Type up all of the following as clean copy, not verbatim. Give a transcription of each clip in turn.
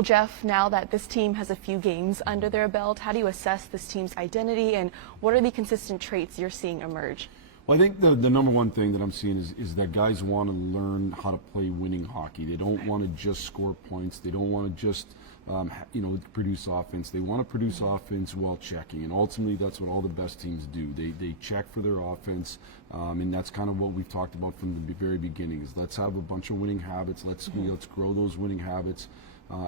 Well, Jeff, now that this team has a few games under their belt, how do you assess this team's identity, and what are the consistent traits you're seeing emerge? Well, I think the number one thing that I'm seeing is that guys want to learn how to play winning hockey. They don't want to just score points. They don't want to just produce offense. They want to produce offense while checking, and ultimately that's what all the best teams do. They check for their offense, and that's kind of what we've talked about from the very beginning. Is let's have a bunch of winning habits. Let's grow those winning habits.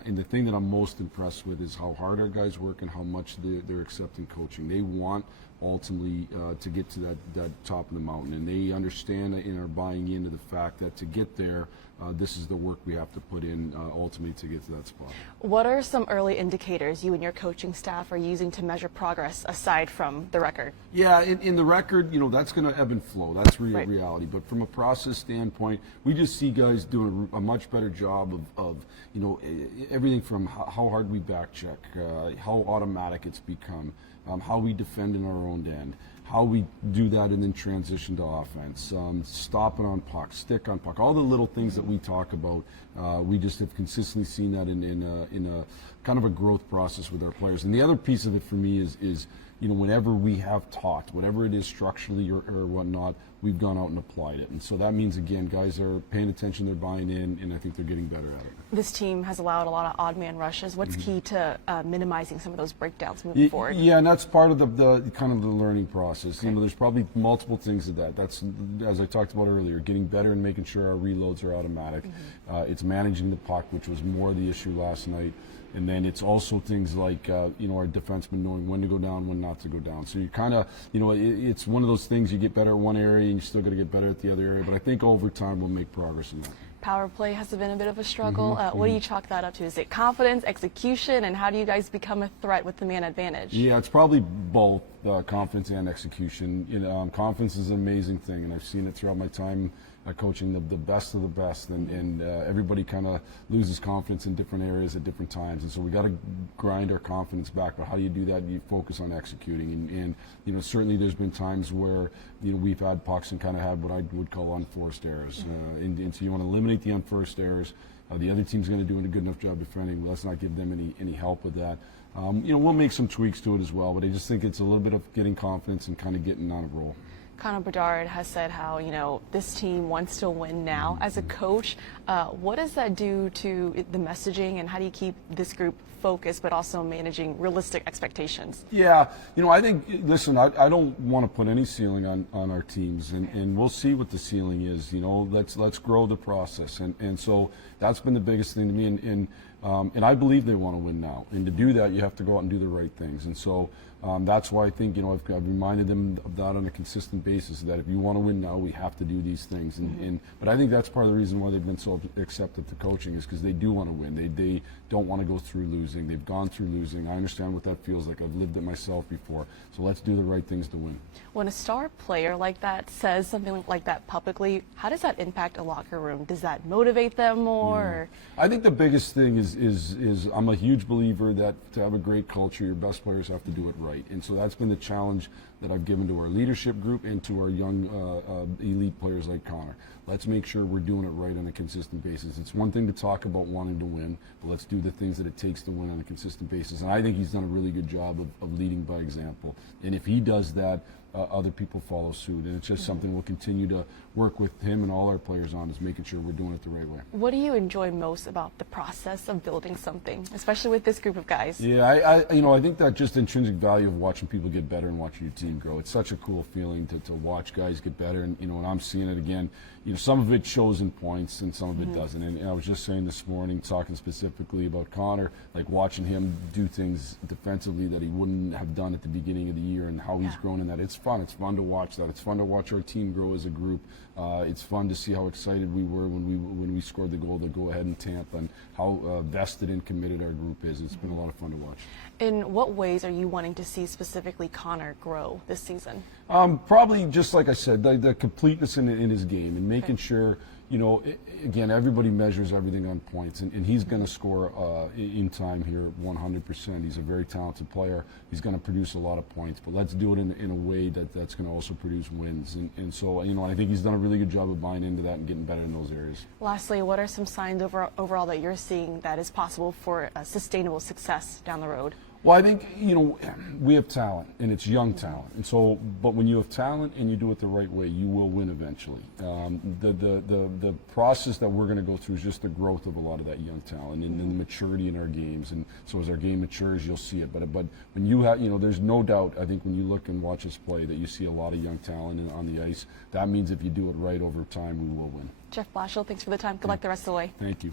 And the thing that I'm most impressed with is how hard our guys work and how much they're accepting coaching. They want ultimately to get to that top of the mountain, and they understand and are buying into the fact that to get there, this is the work we have to put in ultimately to get to that spot. What are some early indicators you and your coaching staff are using to measure progress aside from the record? Yeah, in the record, that's going to ebb and flow. That's reality. But from a process standpoint, we just see guys doing a much better job of everything from how hard we back check, how automatic it's become, how we defend in our own end, how we do that and then transition to offense, stopping on puck, stick on puck, all the little things that we talk about. We just have consistently seen that in a kind of a growth process with our players. And the other piece of it for me is whenever we have talked, whatever it is structurally or whatnot, we've gone out and applied it. And so that means, again, guys are paying attention, they're buying in, and I think they're getting better at it. This team has allowed a lot of odd man rushes. What's key to minimizing some of those breakdowns moving forward? Yeah, and that's part of the kind of the learning process. Okay. There's probably multiple things to that. That's, as I talked about earlier, getting better and making sure our reloads are automatic. It's managing the puck, which was more the issue last night. And then it's also things like, our defensemen knowing when to go down, when not to go down. So you kind of, it's one of those things, you get better at one area and you still got to get better at the other area. But I think over time we'll make progress in that. Power play has been a bit of a struggle. What do you chalk that up to? Is it confidence, execution, and how do you guys become a threat with the man advantage? Yeah, it's probably both confidence and execution. Confidence is an amazing thing, and I've seen it throughout my time coaching the best of the best, and everybody kind of loses confidence in different areas at different times, and so we got to grind our confidence back. But how do you do that? You focus on executing, and certainly there's been times where we've had pucks and kind of had what I would call unforced errors, and so you want to eliminate the unforced errors. The other team's going to do a good enough job defending. Let's not give them any help with that. We'll make some tweaks to it as well, but I just think it's a little bit of getting confidence and kind of getting on a roll. Connor Bedard has said how, this team wants to win now. As a coach, what does that do to the messaging, and how do you keep this group focused but also managing realistic expectations? Yeah, I think, listen, I don't want to put any ceiling on our teams, and we'll see what the ceiling is. Let's grow the process, and so that's been the biggest thing to me, and I believe they want to win now, and to do that you have to go out and do the right things, and so that's why I think I've reminded them of that on a consistent basis, that if you want to win now, we have to do these things, but I think that's part of the reason why they've been so accepted to coaching, is because they do want to win. They don't want to go through losing. They've gone through losing. I understand what that feels like. I've lived it myself before. So let's do the right things to win. When a star player like that says something like that publicly, how does that impact a locker room? Does that motivate them more? I think the biggest thing is I'm a huge believer that to have a great culture, your best players have to do it right. And so that's been the challenge that I've given to our leadership group and to our young elite players like Connor. Let's make sure we're doing it right on a consistent basis. It's one thing to talk about wanting to win, but let's do the things that it takes to win on a consistent basis. And I think he's done a really good job of leading by example. And if he does that, other people follow suit. And it's just something we'll continue to work with him and all our players on, is making sure we're doing it the right way. What do you enjoy most about the process of building something, especially with this group of guys? Yeah, I think that just intrinsic value of watching people get better and watching your team grow. It's such a cool feeling to watch guys get better, and and I'm seeing it again. Some of it shows in points and some of it doesn't. And I was just saying this morning, talking specifically about Connor, like watching him do things defensively that he wouldn't have done at the beginning of the year, and how he's grown in that. It's fun. It's fun to watch that. It's fun to watch our team grow as a group. It's fun to see how excited we were when we scored the goal to go ahead and Tampa, and how vested and committed our group is. It's been a lot of fun to watch. In what ways are you wanting to see specifically Connor grow this season? Probably just like I said, the completeness in his game, and making sure you know, again, everybody measures everything on points, and he's going to score in time here 100%. He's a very talented player. He's going to produce a lot of points, but let's do it in a way that's going to also produce wins. And so, you know, I think he's done a really good job of buying into that and getting better in those areas. Lastly, what are some signs overall that you're seeing that is possible for sustainable success down the road? Well, I think, you know, we have talent, and it's young talent. And so, but when you have talent and you do it the right way, you will win eventually. The process that we're going to go through is just the growth of a lot of that young talent and the maturity in our games. And so as our game matures, you'll see it. But when you have, you know, there's no doubt, I think when you look and watch us play, that you see a lot of young talent on the ice. That means if you do it right over time, we will win. Jeff Blashill, thanks for the time. Good luck the rest of the way. Thank you.